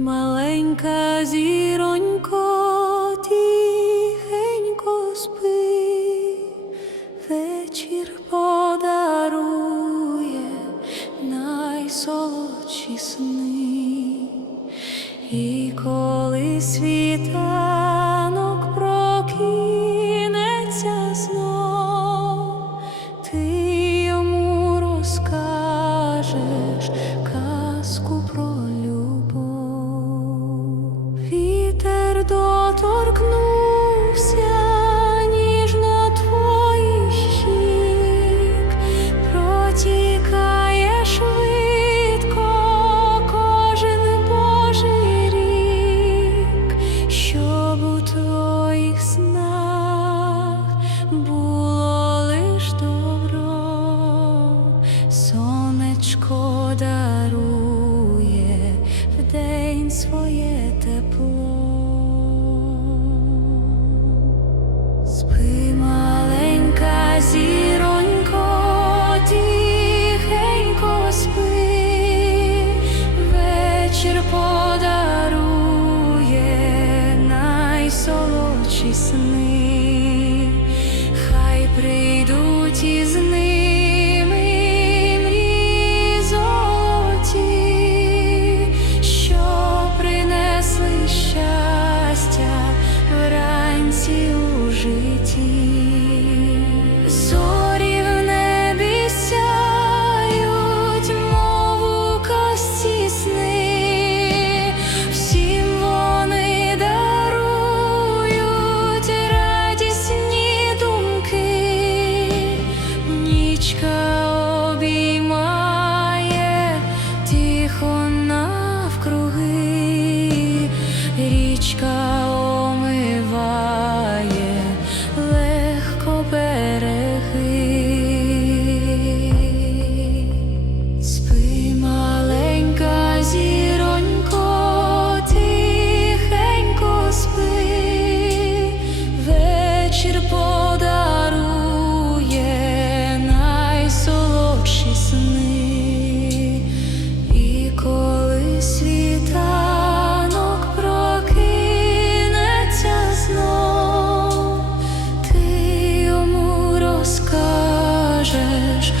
маленька зіронько тихенько спи, вечір подарує найсолодші сни, і коли світа. торкнувся ніжно твоїх хік, протікає швидко кожен божий рік, щоб у твоїх снах було сонечко дарує в день своє. сни, хай прийдуть із. chcesz